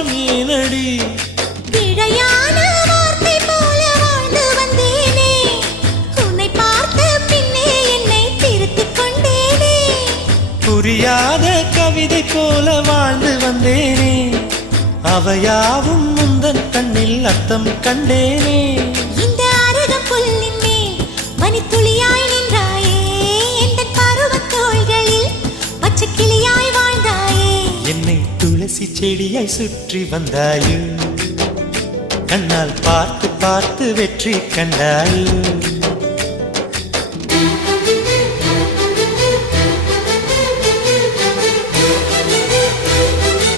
மாற்றம் ஏனடி பிழையான வார்த்தை போல வாழ்ந்து வந்தேனே உன்னை பார்த்த பின்னே என்னை திருத்திக் கொண்டேனே புரியாத கவிதை போல வாழ்ந்து வந்தேனே அவையாவும் முந்தன் கண்ணில் அர்த்தம் கண்டேனே இந்த அருகம் புல்லின் மேல் மணித்துளியாய் நின்றாயே எந்த பருவத் தோள்களில் பச்சை கிளியாய் வாழ்ந்தாயே என்னை துளசி செடியாய் சுற்றி வந்தாயோ கண்ணால் பார்த்து பார்த்து வெற்றி கண்டாயோ